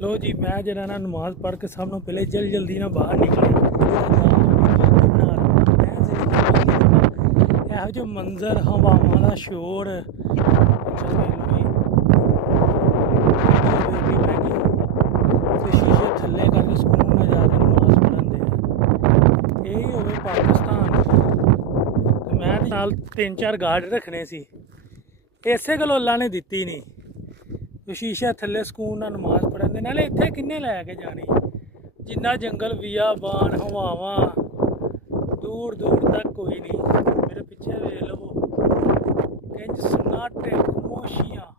लो जी मैं जरा ना नमाज पढ़ के सब पहले जल्दी ना बाहर निकले यहो जो मंजर हवावां का शोर शीशे थले करके सुकून ना जाके नमाज पढ़न दे यही होवे पाकिस्तान। तो मैं नाल 3-4 गार्ड रखने सी इसे गलो अल्लाह ने दिती नहीं शीशे थले सुकून नाल नमाज पढ़न दे नाले इत्थे किन्ने लैके जानी जिन्ना जंगल बियाबान हवावां दूर दूर तक कोई नहीं। मेरे पीछे वेख लवो किंज सन्नाटे खामोशियां